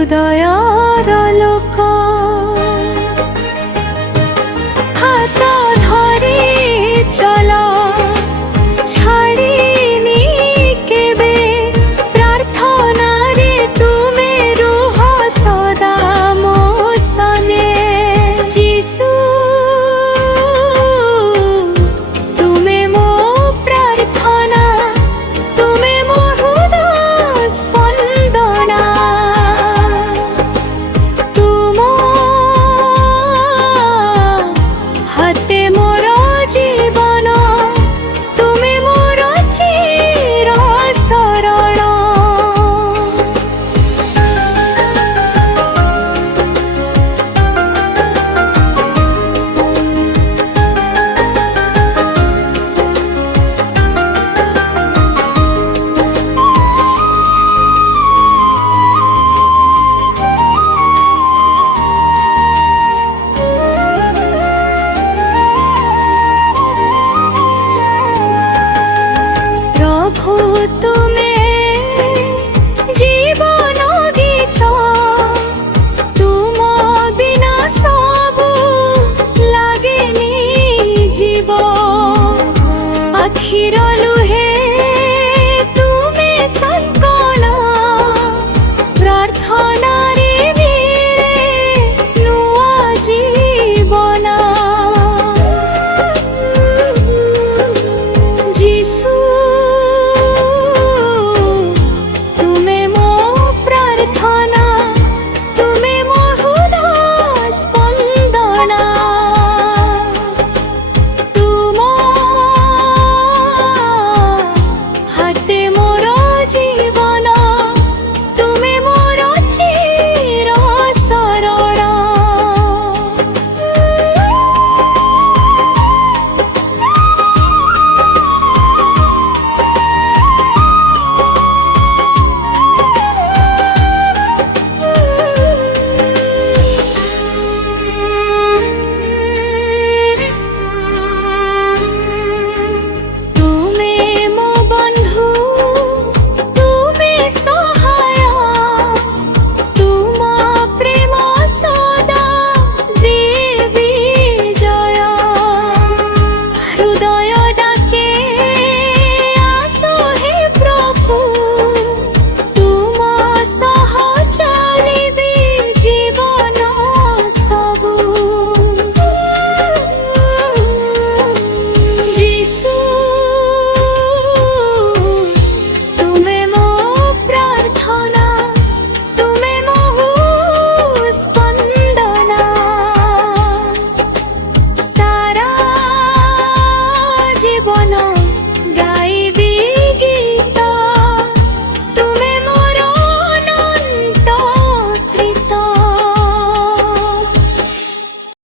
ହୃଦୟର ଲୋକ। ହାତ ଧରି ଚଲ ଛାଡ଼ିନି କେବେ, ପ୍ରାର୍ଥନାରେ ତୁମେ ରୁହ ସଦା ମୋ ସନେ। ଯୀଶୁ ତୁମେ ମୋ ପ୍ରାର୍ଥନା, ତୁମେ ମୋ ହୃଦୟ ସ୍ପନ୍ଦନା। ତୁମ ହାତେ ମୋର ଜୀବନ, ତୁମେ ମୋର ଚିର ଶରଣ। প্রভু তুমি জীবন গীত, তুম বিনা সবু লাগেনি জীব। আখির লুহে তুমি সঙ্কন, প্রার্থনা